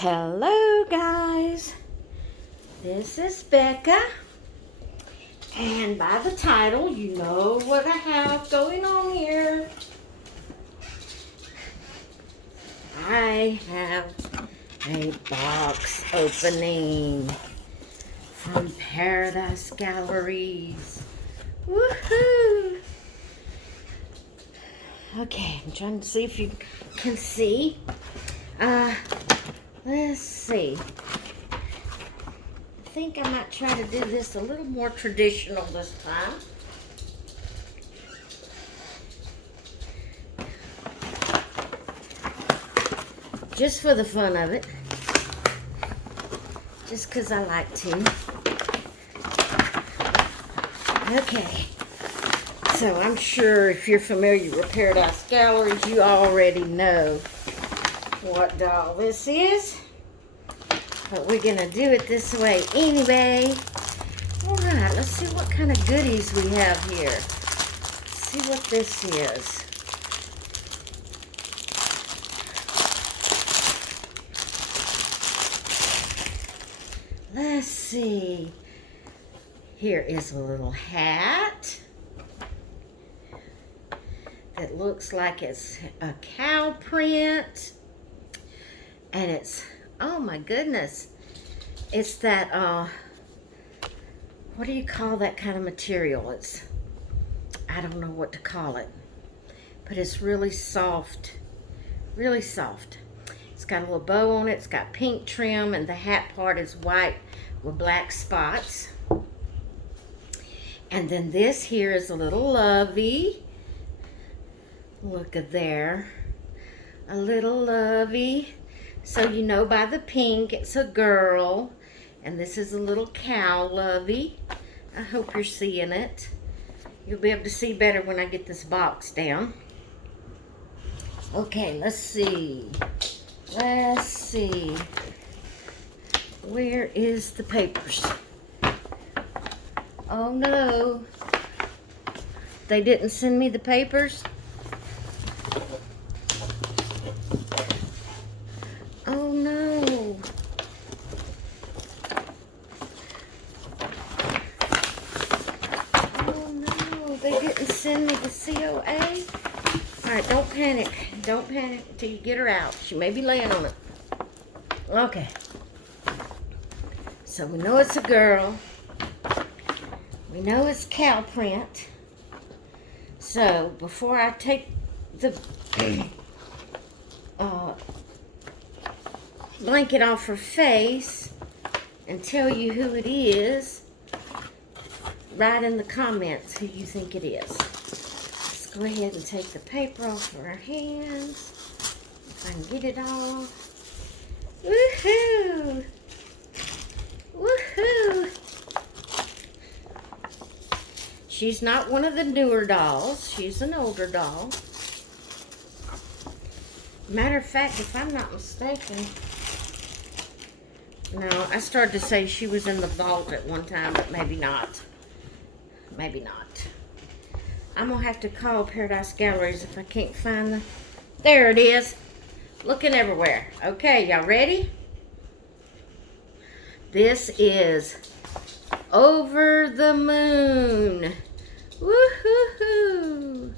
Hello guys, this is Becca, and by the title you know what I have going on here. I have a box opening from Paradise Galleries. Woohoo! Okay, I'm trying to see if you can see. Let's see. I think I might try to do this a little more traditional this time. Just for the fun of it. Just because I like to. Okay. So I'm sure if you're familiar with Paradise Galleries, you already know what doll this is. But we're going to do it this way anyway. Alright, let's see what kind of goodies we have here. Let's see what this is. Let's see. Here is a little hat that looks like it's a cow print. And it's, oh my goodness, it's that, what do you call that kind of material? It's, I don't know what to call it, but it's really soft, really soft. It's got a little bow on it, it's got pink trim, and the hat part is white with black spots. And then this here is a little lovey. Look at there, a little lovey. So you know by the pink, it's a girl. And this is a little cow lovey. I hope you're seeing it. You'll be able to see better when I get this box down. Okay, let's see. Let's see. Where is the papers? Oh no. They didn't send me the papers? Oh no. Oh no, they didn't send me the COA. Alright, don't panic. Don't panic until you get her out. She may be laying on it. Okay. So we know it's a girl. We know it's cow print. So before I take the blanket off her face and tell you who it is, write in the comments who you think it is. Let's go ahead and take the paper off of her hands. If I can get it off. Woohoo! Woohoo! She's not one of the newer dolls. She's an older doll. Matter of fact, if I'm not mistaken, no, I started to say she was in the vault at one time, but maybe not. Maybe not. I'm going to have to call Paradise Galleries if I can't find the... There it is. Looking everywhere. Okay, y'all ready? This is Over the Moon. Woohoo!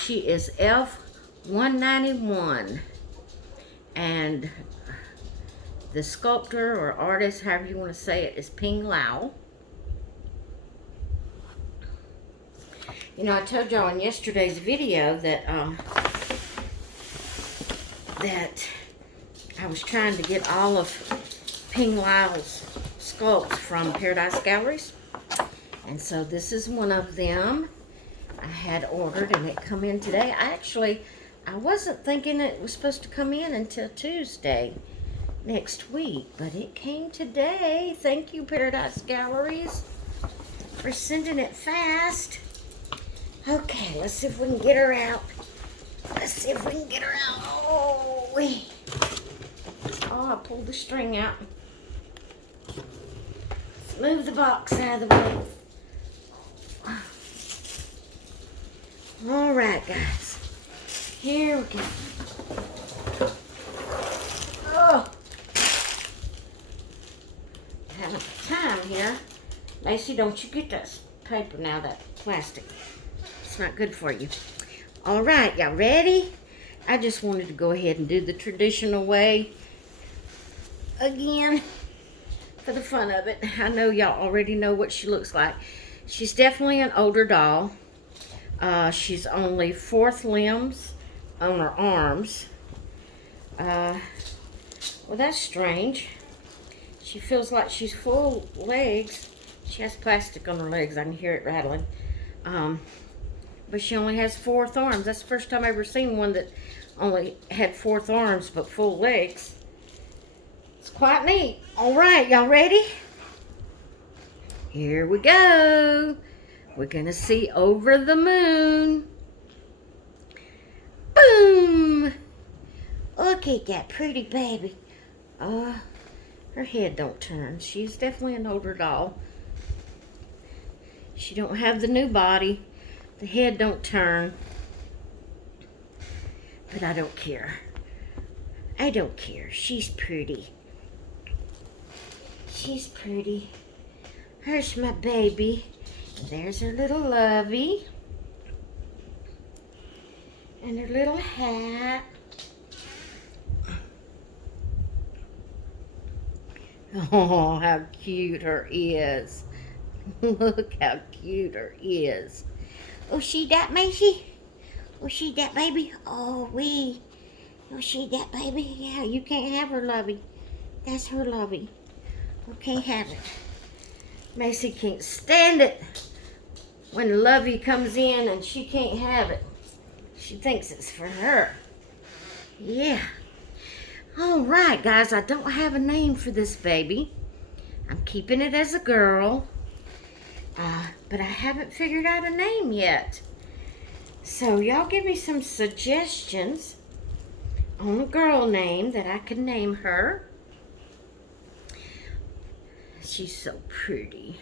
She is F191. And the sculptor or artist, however you want to say it, is Ping Lau. You know, I told y'all in yesterday's video that that I was trying to get all of Ping Lau's sculpts from Paradise Galleries. And so this is one of them I had ordered, and it come in today. I wasn't thinking it was supposed to come in until Tuesday next week, but it came today. Thank you, Paradise Galleries, for sending it fast. Okay, let's see if we can get her out. Let's see if we can get her out. Oh, I pulled the string out. Let's move the box out of the way. All right, guys. Here we go. Oh, Macy, don't you get that paper now, that plastic. It's not good for you. All right, y'all ready? I just wanted to go ahead and do the traditional way again for the fun of it. I know y'all already know what she looks like. She's definitely an older doll. She's only 4th limbs on her arms. Well, that's strange. She feels like she's full legs. She has plastic on her legs. I can hear it rattling. But she only has 4th arms. That's the first time I've ever seen one that only had 4th arms but full legs. It's quite neat. All right, y'all ready? Here we go. We're gonna see over the moon. Boom! Look at that pretty baby. Her head don't turn. She's definitely an older doll. She don't have the new body. The head don't turn. But I don't care. I don't care. She's pretty. She's pretty. Here's my baby. There's her little lovey. And her little hat. Oh, how cute her is. Look how cute her is. Oh, see that, Macy? Oh, see that, baby? Oh, wee. Oh, see that, baby? Yeah, you can't have her lovey. That's her lovey. You can't have it. Macy can't stand it when the lovey comes in and she can't have it. She thinks it's for her. Yeah. All right, guys, I don't have a name for this baby. I'm keeping it as a girl. But I haven't figured out a name yet. So y'all give me some suggestions on a girl name that I can name her. She's so pretty.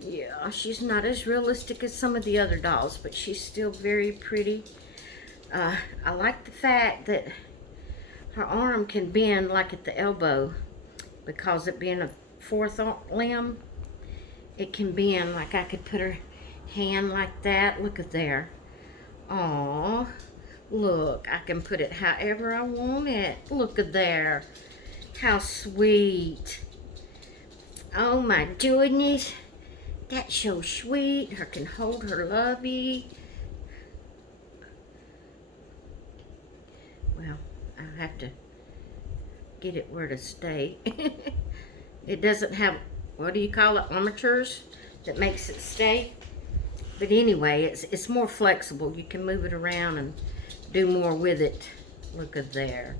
Yeah, she's not as realistic as some of the other dolls, but she's still very pretty. I like the fact that her arm can bend like at the elbow, because it being a 4th limb, it can bend. Like I could put her hand like that. Look at there. Aw, look, I can put it however I want it. Look at there. How sweet. Oh my goodness. That's so sweet. Her can hold her lovey. Well, I'll have to get it where to stay. It doesn't have, what do you call it, armatures that makes it stay. But anyway, it's more flexible. You can move it around and do more with it. Look at there.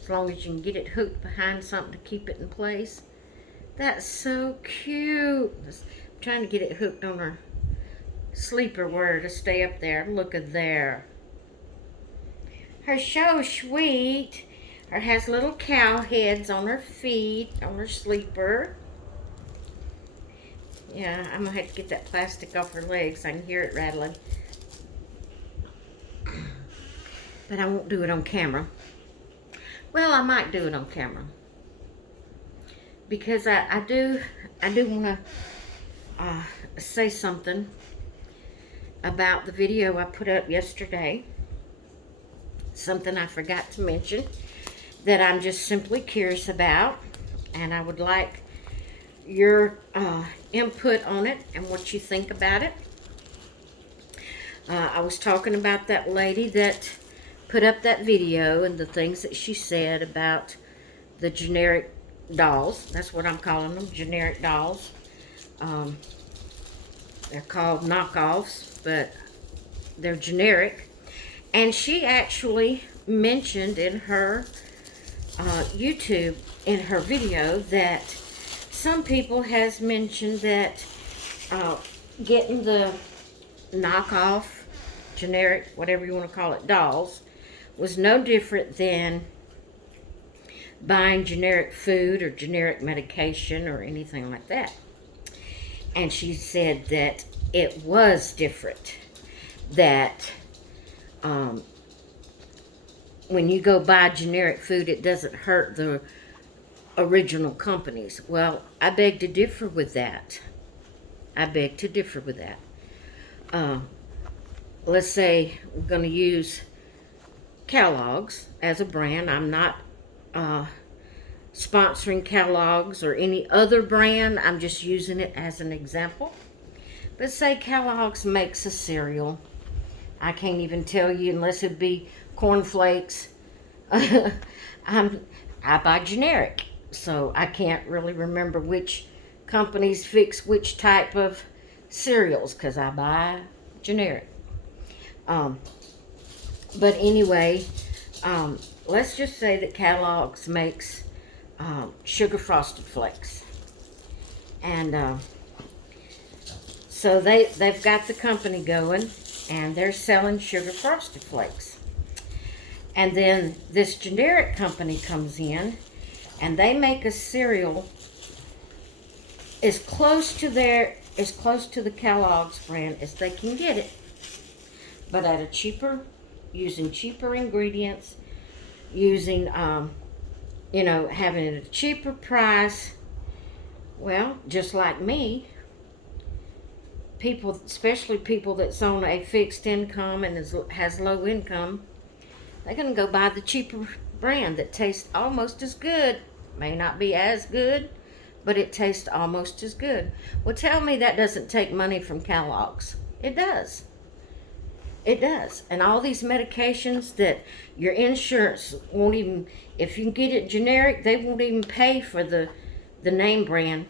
As long as you can get it hooked behind something to keep it in place. That's so cute. I'm trying to get it hooked on her sleeper where to stay up there. Look at there. Her so sweet. Her has little cow heads on her feet, on her sleeper. Yeah, I'm gonna have to get that plastic off her legs. I can hear it rattling. But I won't do it on camera. Well, I might do it on camera. Because I do want to say something about the video I put up yesterday. Something I forgot to mention that I'm just simply curious about, and I would like your input on it and what you think about it. I was talking about that lady that put up that video and the things that she said about the generic dolls. That's what I'm calling them, generic dolls. They're called knockoffs, but they're generic. And she actually mentioned in her YouTube, in her video, that some people has mentioned that getting the knockoff, generic, whatever you want to call it, dolls, was no different than buying generic food or generic medication or anything like that. And she said that it was different. That when you go buy generic food, it doesn't hurt the original companies. Well, I beg to differ with that. I beg to differ with that. Let's say we're going to use Kellogg's as a brand. I'm not sponsoring Kellogg's or any other brand. I'm just using it as an example. But say Kellogg's makes a cereal. I can't even tell you unless it be cornflakes. I buy generic, so I can't really remember which companies fix which type of cereals because I buy generic. But anyway, let's just say that Kellogg's makes sugar frosted flakes, and so they've got the company going, and they're selling sugar frosted flakes. And then this generic company comes in, and they make a cereal as close to the Kellogg's brand as they can get it, but at a using cheaper ingredients, using having it at a cheaper price. Well, just like me, people, especially people that's on a fixed income and has low income, they're going to go buy the cheaper brand that tastes almost as good. May not be as good, but it tastes almost as good. Well, tell me that doesn't take money from Kellogg's. It does. It does. And all these medications that your insurance won't even, if you can get it generic, they won't even pay for the name brand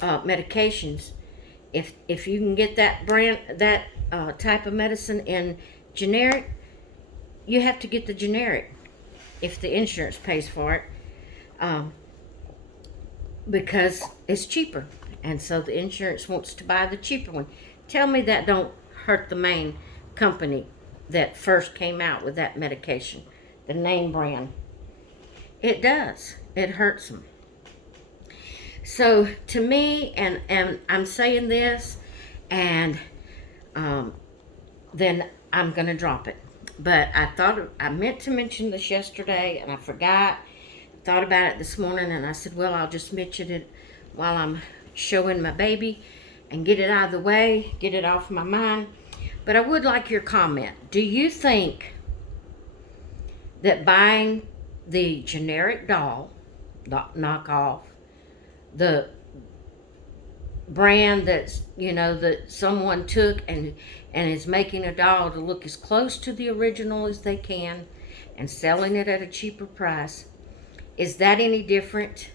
medications. If you can get that brand, that type of medicine in generic, you have to get the generic if the insurance pays for it, because it's cheaper, and so the insurance wants to buy the cheaper one. Tell me that don't hurt the main company that first came out with that medication, the name brand. It does. It hurts them. So to me, and I'm saying this, and then I'm gonna drop it. But I meant to mention this yesterday, and I forgot. Thought about it this morning, and I said, well, I'll just mention it while I'm showing my baby and get it out of the way, get it off my mind. But I would like your comment. Do you think that buying the generic doll, knockoff, the brand that's, that someone took and is making a doll to look as close to the original as they can and selling it at a cheaper price, is that any different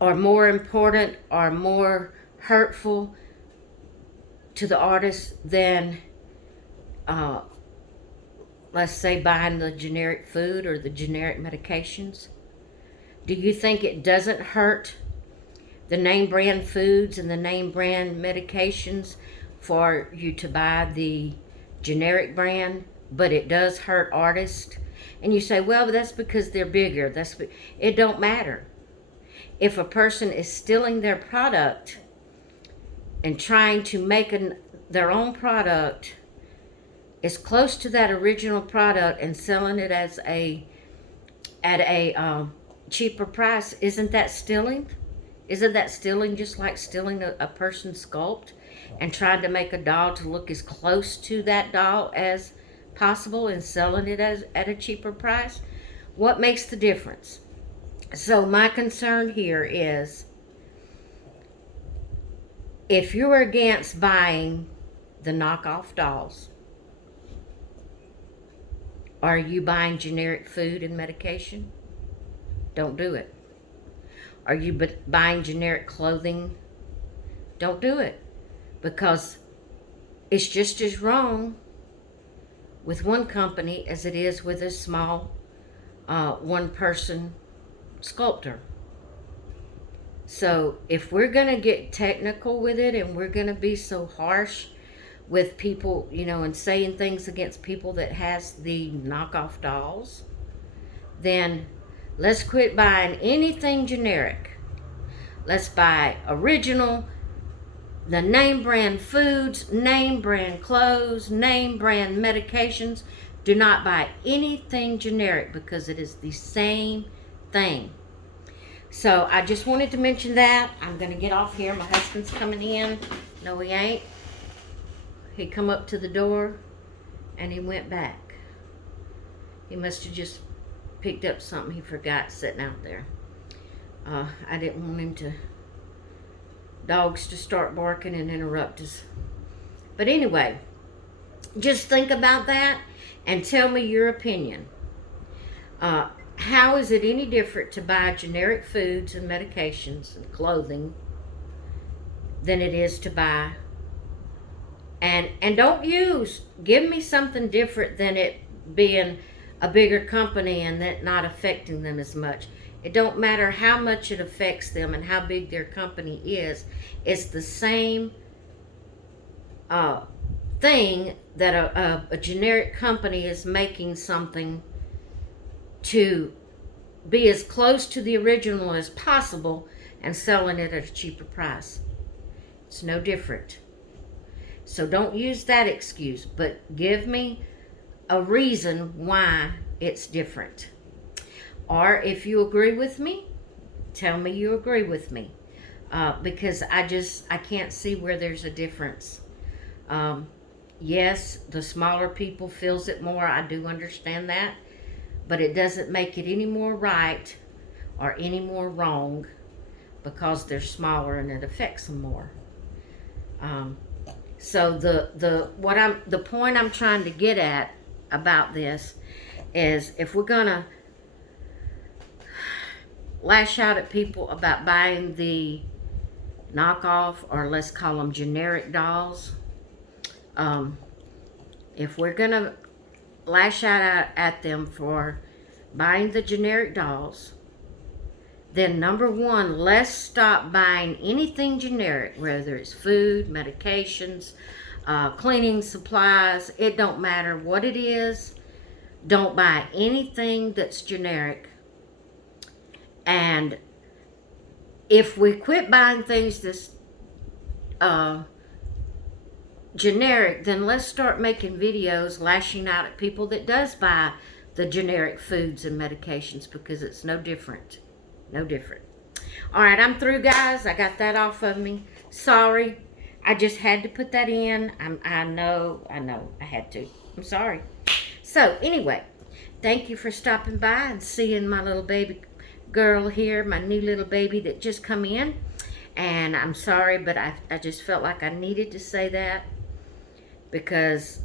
or more important or more hurtful to the artist than, let's say, buying the generic food or the generic medications? Do you think it doesn't hurt the name brand foods and the name brand medications for you to buy the generic brand, but it does hurt artists? And you say, well, that's because they're bigger. It don't matter. If a person is stealing their product and trying to make their own product as close to that original product and selling it at a cheaper price, isn't that stealing? Isn't that stealing just like stealing a person's sculpt and trying to make a doll to look as close to that doll as possible and selling it at a cheaper price? What makes the difference? So my concern here is, if you're against buying the knockoff dolls, are you buying generic food and medication? Don't do it. Are you buying generic clothing? Don't do it. Because it's just as wrong with one company as it is with a small one-person sculptor. So if we're going to get technical with it and we're going to be so harsh with people, and saying things against people that has the knockoff dolls, then let's quit buying anything generic. Let's buy original, the name brand foods, name brand clothes, name brand medications. Do not buy anything generic because it is the same thing. So I just wanted to mention that. I'm going to get off here. My husband's coming in. No, he ain't. He come up to the door and he went back. He must have just picked up something he forgot sitting out there. I didn't want him to, dogs to start barking and interrupt us. But anyway, just think about that and tell me your opinion. How is it any different to buy generic foods and medications and clothing than it is to buy? And don't give me something different than it being a bigger company and that not affecting them as much. It don't matter how much it affects them and how big their company is. It's the same thing that a generic company is making something to be as close to the original as possible and selling it at a cheaper price. It's no different. So don't use that excuse, but give me a reason why it's different. Or if you agree with me, tell me you agree with me. Because I can't see where there's a difference. Yes, the smaller people feels it more. I do understand that. But it doesn't make it any more right or any more wrong because they're smaller and it affects them more. So the point I'm trying to get at about this is, if we're gonna lash out at people about buying the knockoff, or let's call them generic dolls, if we're gonna lash out at them for buying the generic dolls, then number one, let's stop buying anything generic, whether it's food, medications, cleaning supplies. It don't matter what it is. Don't buy anything that's generic. And if we quit buying things that's generic, then let's start making videos lashing out at people that does buy the generic foods and medications, because it's no different. No different. All right, I'm through, guys. I got that off of me. Sorry. I just had to put that in. I know. I had to. I'm sorry. So, anyway, thank you for stopping by and seeing my little baby girl here, my new little baby that just come in. And I'm sorry, but I just felt like I needed to say that because,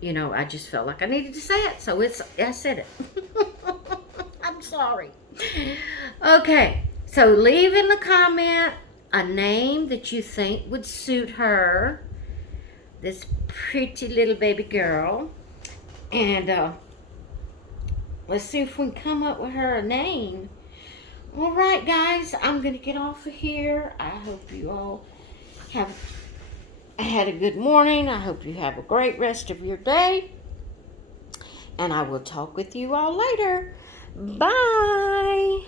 I just felt like I needed to say it. So I said it. I'm sorry. Okay, so leave in the comment a name that you think would suit her, this pretty little baby girl, and let's see if we can come up with her a name. All right, guys, I'm gonna get off of here. I hope you all have had a good morning. I hope you have a great rest of your day, and I will talk with you all later. Bye.